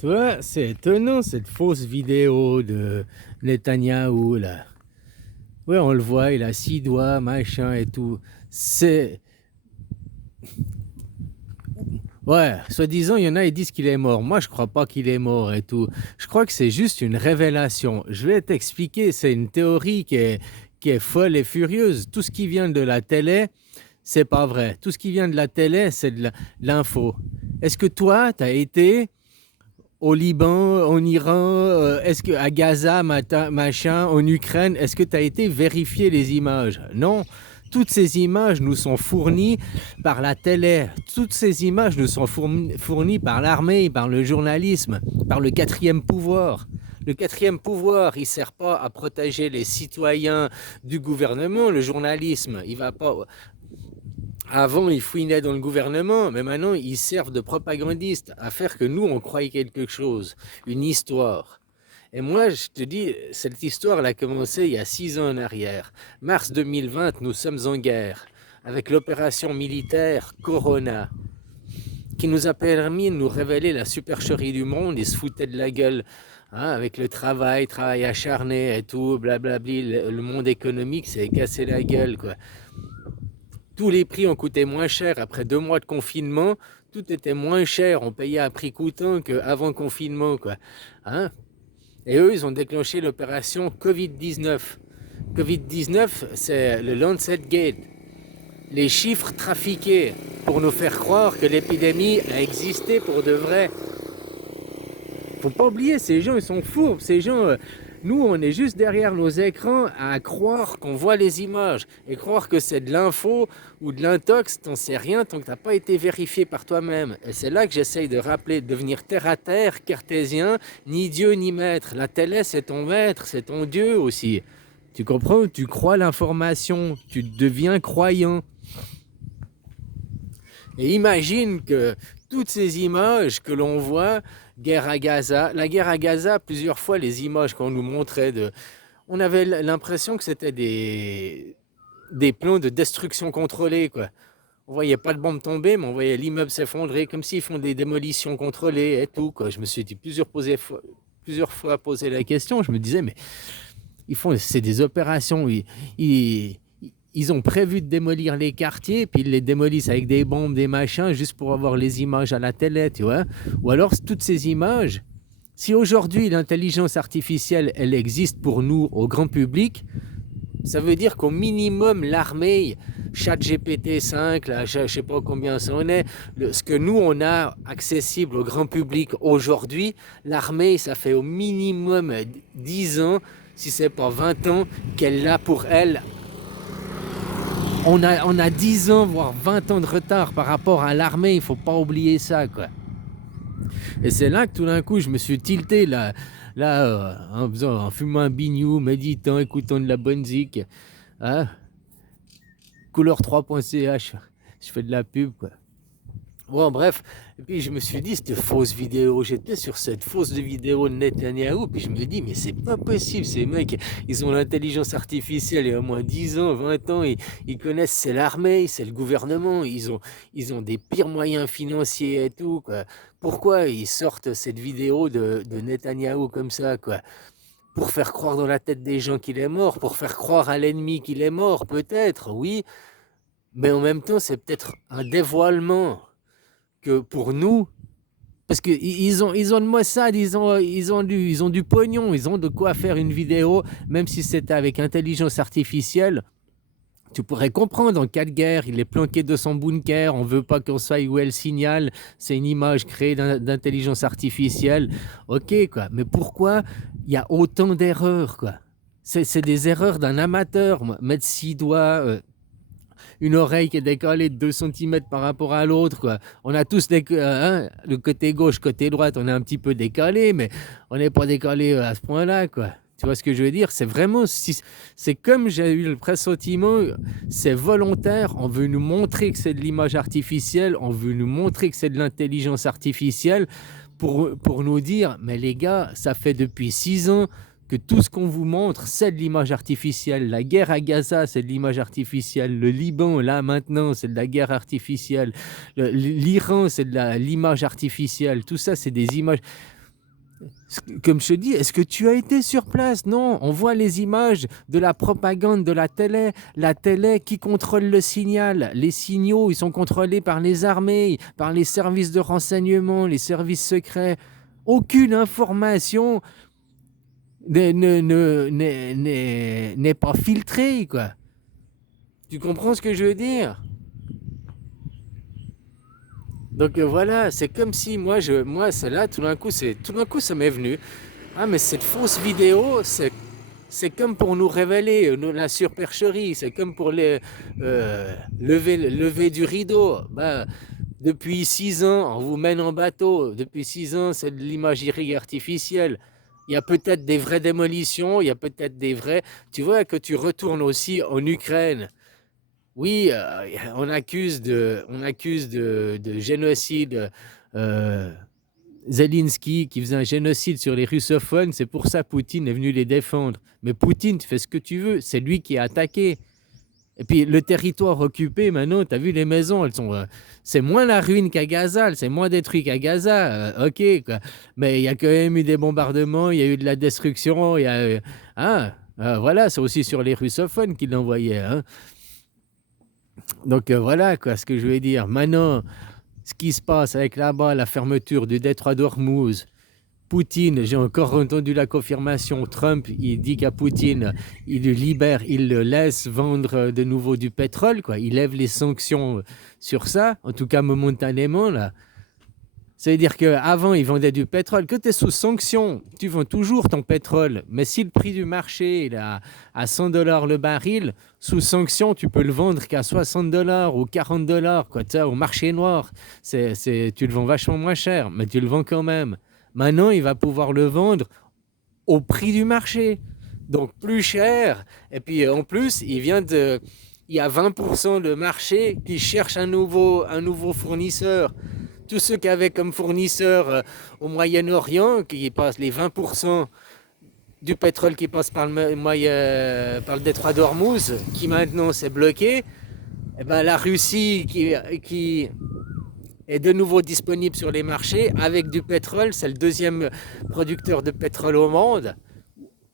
Tu vois, c'est étonnant cette fausse vidéo de Netanyahou là. Ouais, on le voit, il a 6 doigts, machin et tout. C'est. Ouais, soi-disant, il y en a, ils disent qu'il est mort. Moi, je crois pas qu'il est mort et tout. Je crois que c'est juste une révélation. Je vais t'expliquer, c'est une théorie qui est folle et furieuse. Tout ce qui vient de la télé, c'est pas vrai. Tout ce qui vient de la télé, c'est de l'info. Est-ce que toi, tu as été au Liban, en Iran, est-ce que à Gaza, machin, en Ukraine, est-ce que tu as été vérifier les images? Non. Toutes ces images nous sont fournies par la télé. Toutes ces images nous sont fournies par l'armée, par le journalisme, par le quatrième pouvoir. Le quatrième pouvoir, il ne sert pas à protéger les citoyens du gouvernement. Le journalisme, il va pas. Avant, ils fouinaient dans le gouvernement, mais maintenant, ils servent de propagandistes à faire que nous, on croie quelque chose, une histoire. Et moi, je te dis, cette histoire, elle a commencé il y a 6 ans en arrière. Mars 2020, nous sommes en guerre avec l'opération militaire Corona, qui nous a permis de nous révéler la supercherie du monde. Ils se foutaient de la gueule, hein, avec le travail acharné et tout, blablabli. Le monde économique s'est cassé la gueule, quoi. Tous les prix ont coûté moins cher après 2 mois de confinement. Tout était moins cher, on payait à prix coûtant qu'avant le confinement, quoi. Hein. Et eux, ils ont déclenché l'opération Covid-19. Covid-19, c'est le Lancet Gate. Les chiffres trafiqués pour nous faire croire que l'épidémie a existé pour de vrai. Faut pas oublier, ces gens, ils sont fourbes. Ces gens, nous, on est juste derrière nos écrans à croire qu'on voit les images et croire que c'est de l'info ou de l'intox. T'en sais rien tant que t'as pas été vérifié par toi-même. Et c'est là que j'essaye de rappeler, de devenir terre à terre, cartésien, ni Dieu ni maître. La télé, c'est ton maître, c'est ton Dieu aussi. Tu comprends? Tu crois l'information, tu deviens croyant. Et imagine que toutes ces images que l'on voit, guerre à Gaza, la guerre à Gaza, plusieurs fois les images qu'on nous montrait, on avait l'impression que c'était des plans de destruction contrôlée, quoi. On voyait pas de bombes tomber, mais on voyait l'immeuble s'effondrer, comme s'ils font des démolitions contrôlées et tout, quoi. Je me suis dit plusieurs fois posé la question, je me disais, mais c'est des opérations, ils, ils ont prévu de démolir les quartiers, puis ils les démolissent avec des bombes, des machins, juste pour avoir les images à la télé, tu vois. Ou alors, toutes ces images, si aujourd'hui l'intelligence artificielle, elle existe pour nous, au grand public, ça veut dire qu'au minimum, l'armée, ChatGPT 5, là, je ne sais pas combien ça en est, ce que nous, on a accessible au grand public aujourd'hui, l'armée, ça fait au minimum 10 ans, si c'est pas 20 ans, qu'elle l'a pour elle. On a 10 ans, voire 20 ans de retard par rapport à l'armée, il ne faut pas oublier ça, quoi. Et c'est là que tout d'un coup, je me suis tilté, en fumant un bignou, méditant, écoutant de la bonne zik, hein, couleur3.ch, je fais de la pub, quoi. Bon, bref, et puis je me suis dit, cette fausse vidéo, j'étais sur cette fausse vidéo de Netanyahou, puis je me dis, mais c'est pas possible, ces mecs, ils ont l'intelligence artificielle, il y a au moins 10 ans, 20 ans, ils connaissent, c'est l'armée, c'est le gouvernement, ils ont des pires moyens financiers et tout, quoi. Pourquoi ils sortent cette vidéo de Netanyahou comme ça, quoi? Pour faire croire dans la tête des gens qu'il est mort, pour faire croire à l'ennemi qu'il est mort, peut-être, oui, mais en même temps, c'est peut-être un dévoilement que pour nous, parce qu'ils ont de Mossad, ils ont du pognon, ils ont de quoi faire une vidéo, même si c'était avec intelligence artificielle. Tu pourrais comprendre, en cas de guerre, il est planqué de son bunker, on veut pas qu'on sache où est le signal, c'est une image créée d'intelligence artificielle. Ok, quoi. Mais pourquoi il y a autant d'erreurs, quoi? C'est des erreurs d'un amateur, moi. Mettre 6 doigts, une oreille qui est décalée de 2 centimètres par rapport à l'autre, quoi. On a tous le côté gauche, côté droite, on est un petit peu décalé, mais on n'est pas décalé à ce point-là, quoi. Tu vois ce que je veux dire? C'est vraiment, c'est comme j'ai eu le pressentiment, c'est volontaire, on veut nous montrer que c'est de l'image artificielle, on veut nous montrer que c'est de l'intelligence artificielle pour nous dire, mais les gars, ça fait depuis 6 ans que tout ce qu'on vous montre, c'est de l'image artificielle. La guerre à Gaza, c'est de l'image artificielle. Le Liban, là, maintenant, c'est de la guerre artificielle. L'Iran, c'est de l'image artificielle. Tout ça, c'est des images. Comme je te dis, est-ce que tu as été sur place? Non, on voit les images de la propagande de la télé qui contrôle le signal. Les signaux, ils sont contrôlés par les armées, par les services de renseignement, les services secrets. Aucune information n'est pas filtrée, quoi. Tu comprends ce que je veux dire? Donc voilà, c'est comme si moi c'est là, tout d'un coup ça m'est venu. Ah mais cette fausse vidéo, c'est comme pour nous révéler la surpercherie, c'est comme pour lever du rideau. Ben, depuis 6 ans, on vous mène en bateau. Depuis 6 ans, c'est de l'imagerie artificielle. Il y a peut-être des vraies démolitions, il y a peut-être des vrais. Tu vois que tu retournes aussi en Ukraine. Oui, on accuse de génocide euh, Zelensky qui faisait un génocide sur les russophones. C'est pour ça que Poutine est venu les défendre. Mais Poutine, tu fais ce que tu veux. C'est lui qui a attaqué. Et puis le territoire occupé, maintenant, tu as vu les maisons, c'est moins la ruine qu'à Gaza, c'est moins détruit qu'à Gaza, ok, quoi. Mais il y a quand même eu des bombardements, il y a eu de la destruction, il y a voilà, c'est aussi sur les russophones qu'il l'envoyait, hein. Donc voilà, quoi, ce que je veux dire. Maintenant, ce qui se passe avec là-bas, la fermeture du détroit d'Ormuz, Poutine, j'ai encore entendu la confirmation, Trump, il dit qu'à Poutine, il le libère, il le laisse vendre de nouveau du pétrole, quoi. Il lève les sanctions sur ça, en tout cas momentanément, là. Ça veut dire qu'avant, ils vendaient du pétrole. Quand tu es sous sanction, tu vends toujours ton pétrole. Mais si le prix du marché est à $100 le baril, sous sanction, tu peux le vendre qu'à $60 ou $40, quoi, au marché noir. Tu le vends vachement moins cher, mais tu le vends quand même. Maintenant, il va pouvoir le vendre au prix du marché. Donc plus cher. Et puis en plus, il y a 20% de marché qui cherche un nouveau fournisseur. Tous ceux qui avaient comme fournisseur au Moyen-Orient, qui passent les 20% du pétrole qui passe par le détroit d'Ormuz, qui maintenant s'est bloqué, et ben la Russie qui est de nouveau disponible sur les marchés avec du pétrole, c'est le deuxième producteur de pétrole au monde.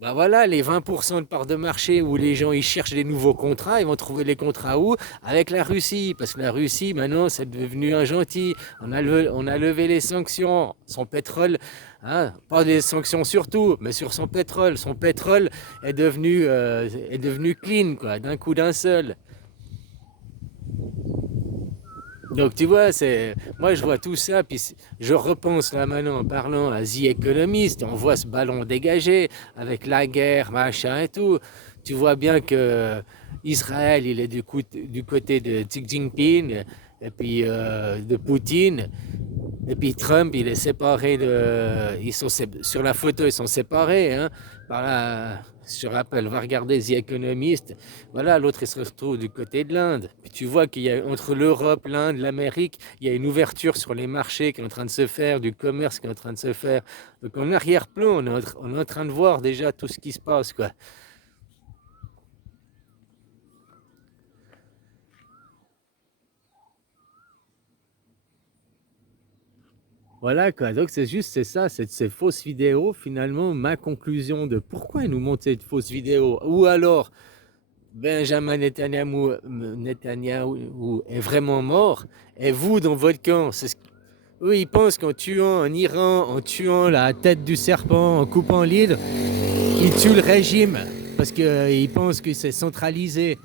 Ben voilà, les 20% de part de marché où les gens ils cherchent des nouveaux contrats, ils vont trouver les contrats où? Avec la Russie, parce que la Russie maintenant c'est devenu un gentil. On a levé les sanctions, son pétrole, hein, pas des sanctions sur tout, mais sur son pétrole. Son pétrole est devenu clean, quoi, d'un coup d'un seul. Donc tu vois, moi je vois tout ça, puis je repense là maintenant en parlant à The Economist, on voit ce ballon dégagé avec la guerre, machin et tout. Tu vois bien que Israël, il est du côté de Xi Jinping et puis de Poutine. Et puis Trump, il est séparé sur la photo, ils sont séparés, hein, par là, je rappelle, va regarder The Economist. Voilà, l'autre, il se retrouve du côté de l'Inde. Puis tu vois qu'il y a entre l'Europe, l'Inde, l'Amérique, il y a une ouverture sur les marchés qui est en train de se faire, du commerce qui est en train de se faire. Donc en arrière-plan, on est en train de voir déjà tout ce qui se passe, quoi. Voilà, quoi. Donc c'est ça, ces fausses vidéos, finalement, ma conclusion de pourquoi ils nous montrent cette fausse vidéo. Ou alors, Benjamin Netanyahou est vraiment mort, et vous, dans votre camp, eux, ils pensent qu'en tuant en Iran, en tuant la tête du serpent, en coupant l'hydre, ils tuent le régime, parce qu'ils pensent que c'est centralisé.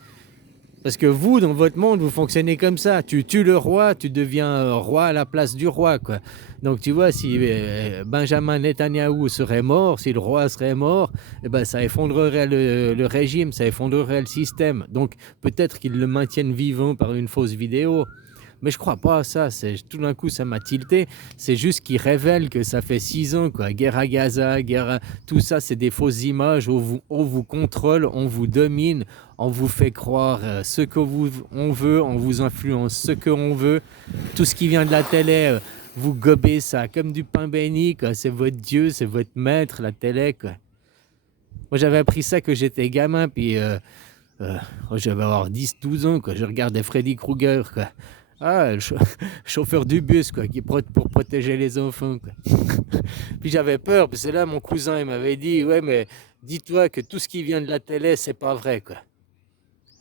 Parce que vous, dans votre monde, vous fonctionnez comme ça. Tu tues le roi, tu deviens roi à la place du roi, quoi. Donc tu vois, si Benjamin Netanyahou serait mort, si le roi serait mort, eh ben, ça effondrerait le régime, ça effondrerait le système. Donc peut-être qu'ils le maintiennent vivant par une fausse vidéo. Mais je crois pas à ça. Tout d'un coup, ça m'a tilté. C'est juste qu'ils révèlent que ça fait 6 ans, quoi. Guerre à Gaza, tout ça, c'est des fausses images. On vous contrôle, on vous domine, on vous fait croire ce que on veut, on vous influence ce qu'on veut. Tout ce qui vient de la télé, vous gobez ça comme du pain béni, quoi. C'est votre Dieu, c'est votre maître, la télé, quoi. Moi, j'avais appris ça que j'étais gamin, puis euh, je vais avoir 10, 12 ans, quoi. Je regardais Freddy Krueger, quoi. Ah, le chauffeur du bus, quoi, pour protéger les enfants, quoi. Puis j'avais peur, parce que là, mon cousin, il m'avait dit, ouais, mais dis-toi que tout ce qui vient de la télé, c'est pas vrai, quoi.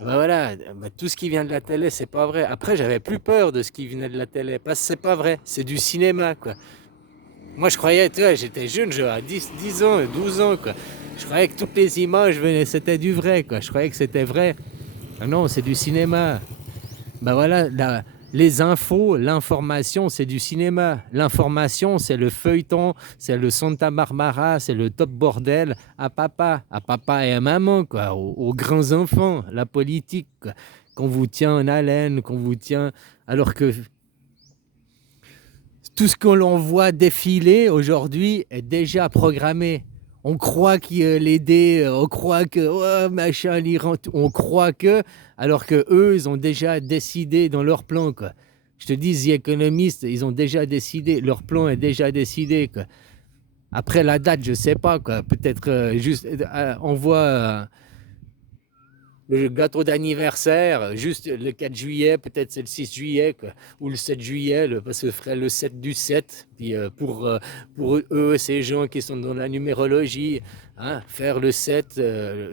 Ah bah voilà, bah, tout ce qui vient de la télé, c'est pas vrai. Après, j'avais plus peur de ce qui venait de la télé, parce que c'est pas vrai, c'est du cinéma, quoi. Moi, je croyais, tu vois, j'étais jeune, j'avais 10 ans, 12 ans, quoi. Je croyais que toutes les images venaient, c'était du vrai, quoi. Je croyais que c'était vrai. Ah non, c'est du cinéma. Bah voilà, les infos, l'information, c'est du cinéma. L'information, c'est le feuilleton, c'est le Santa Barbara, c'est le top bordel à papa et à maman, quoi, aux grands enfants, la politique, quoi, qu'on vous tient en haleine, qu'on vous tient. Alors que tout ce que l'on voit défiler aujourd'hui est déjà programmé. On croit qu'il les dés, on croit que oh, machin, l'Iran, on croit que, alors que eux, ils ont déjà décidé dans leur plan, quoi. Je te dis, les économistes, ils ont déjà décidé, leur plan est déjà décidé, quoi. Après la date, je sais pas, quoi. Peut-être juste, on voit le gâteau d'anniversaire, juste le 4 juillet, peut-être c'est le 6 juillet, quoi, ou le 7 juillet, parce que ce ferait le 7 du 7. Puis pour eux, ces gens qui sont dans la numérologie, hein, faire le 7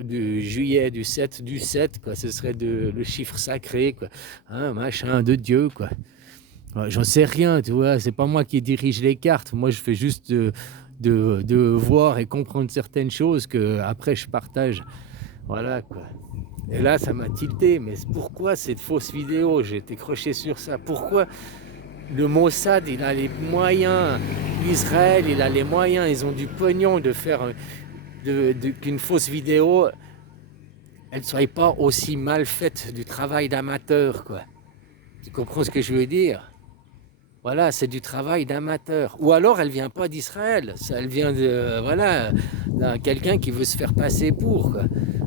du juillet, du 7 du 7, quoi, ce serait le chiffre sacré, quoi, hein, machin de Dieu, quoi. Ouais, j'en sais rien, tu vois, c'est pas moi qui dirige les cartes, moi je fais juste de voir et comprendre certaines choses que après je partage. Voilà, quoi. Et là, ça m'a tilté. Mais pourquoi cette fausse vidéo? J'ai été croché sur ça. Pourquoi le Mossad, il a les moyens, Israël, il a les moyens, ils ont du pognon de faire qu'une fausse vidéo, elle ne soit pas aussi mal faite, du travail d'amateur, quoi. Tu comprends ce que je veux dire? Voilà, c'est du travail d'amateur. Ou alors, elle vient pas d'Israël. Elle vient de, voilà, d'un quelqu'un qui veut se faire passer pour, quoi.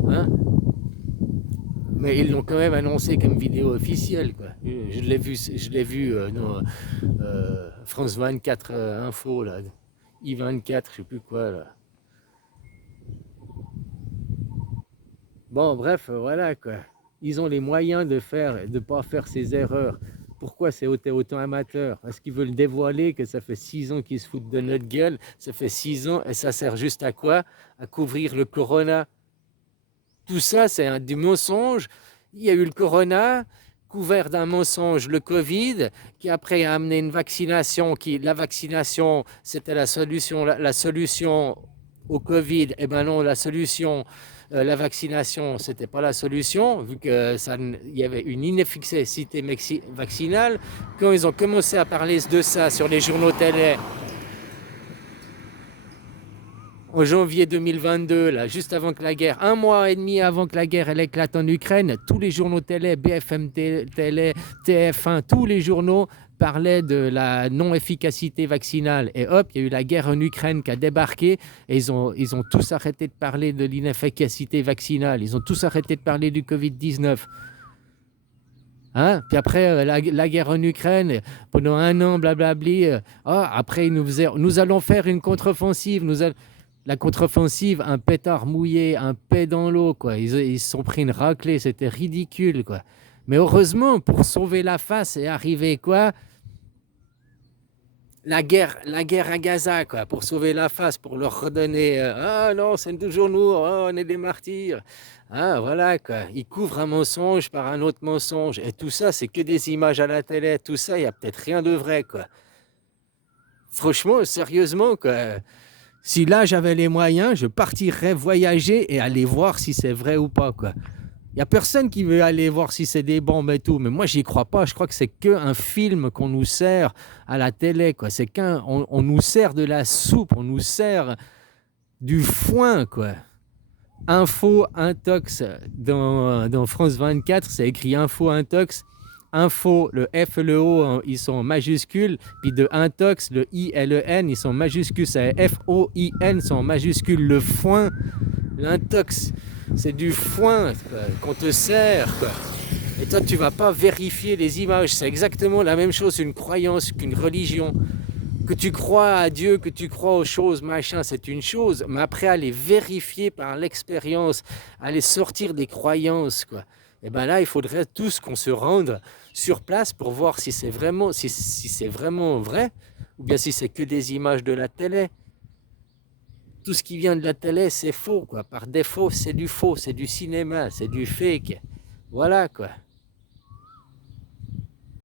Hein? Mais ils l'ont quand même annoncé comme vidéo officielle, quoi. Je l'ai vu dans France 24 Info, là, I24, je sais plus quoi, là. Bon, bref, voilà, quoi. Ils ont les moyens de pas faire ces erreurs. Pourquoi c'est autant amateur? Parce qu'ils veulent dévoiler que ça fait 6 ans qu'ils se foutent de notre gueule. Ça fait 6 ans et ça sert juste à quoi? À couvrir le corona. Tout ça, c'est du mensonge. Il y a eu le corona, couvert d'un mensonge, le Covid, qui après a amené une vaccination, la vaccination, c'était la solution, la solution au Covid. Eh ben non, la solution, la vaccination, c'était pas la solution, vu que il y avait une inefficacité vaccinale. Quand ils ont commencé à parler de ça sur les journaux télé, en janvier 2022, là, juste avant que la guerre, 1 mois et demi avant que la guerre elle éclate en Ukraine, tous les journaux télé, BFM télé, TF1, tous les journaux parlaient de la non-efficacité vaccinale. Et hop, il y a eu la guerre en Ukraine qui a débarqué et ils ont tous arrêté de parler de l'inefficacité vaccinale. Ils ont tous arrêté de parler du Covid-19. Hein? Puis après, la guerre en Ukraine, pendant 1 an, blablabli. Après, nous allons faire une contre-offensive. La contre-offensive, un pétard mouillé, un pet dans l'eau, quoi. Ils se sont pris une raclée, c'était ridicule, quoi. Mais heureusement, pour sauver la face et arriver, quoi, la guerre à Gaza, quoi, pour sauver la face, pour leur redonner ah non, c'est toujours nous, oh, on est des martyrs. Ah, voilà, quoi. Ils couvrent un mensonge par un autre mensonge. Et tout ça, c'est que des images à la télé. Tout ça, il n'y a peut-être rien de vrai, quoi. Franchement, sérieusement, quoi. Si là j'avais les moyens, je partirais voyager et aller voir si c'est vrai ou pas, quoi. Il n'y a personne qui veut aller voir si c'est des bombes et tout, mais moi j'y crois pas. Je crois que c'est qu'un film qu'on nous sert à la télé, quoi. C'est on nous sert de la soupe, on nous sert du foin, quoi. Info intox dans France 24, c'est écrit info intox. Info, le F et le O, ils sont majuscules. Puis de intox, le I et le N, ils sont majuscules. C'est F-O-I-N, sont majuscules. Le foin, l'intox, c'est du foin qu'on te sert, quoi. Et toi, tu vas pas vérifier les images. C'est exactement la même chose, une croyance qu'une religion. Que tu crois à Dieu, que tu crois aux choses, machin, c'est une chose. Mais après, aller vérifier par l'expérience, aller sortir des croyances, quoi. Et ben là, il faudrait tous qu'on se rende sur place pour voir si c'est vraiment, si c'est vraiment vrai, ou bien si c'est que des images de la télé. Tout ce qui vient de la télé, c'est faux, quoi. Par défaut, c'est du faux, c'est du cinéma, c'est du fake. Voilà, quoi.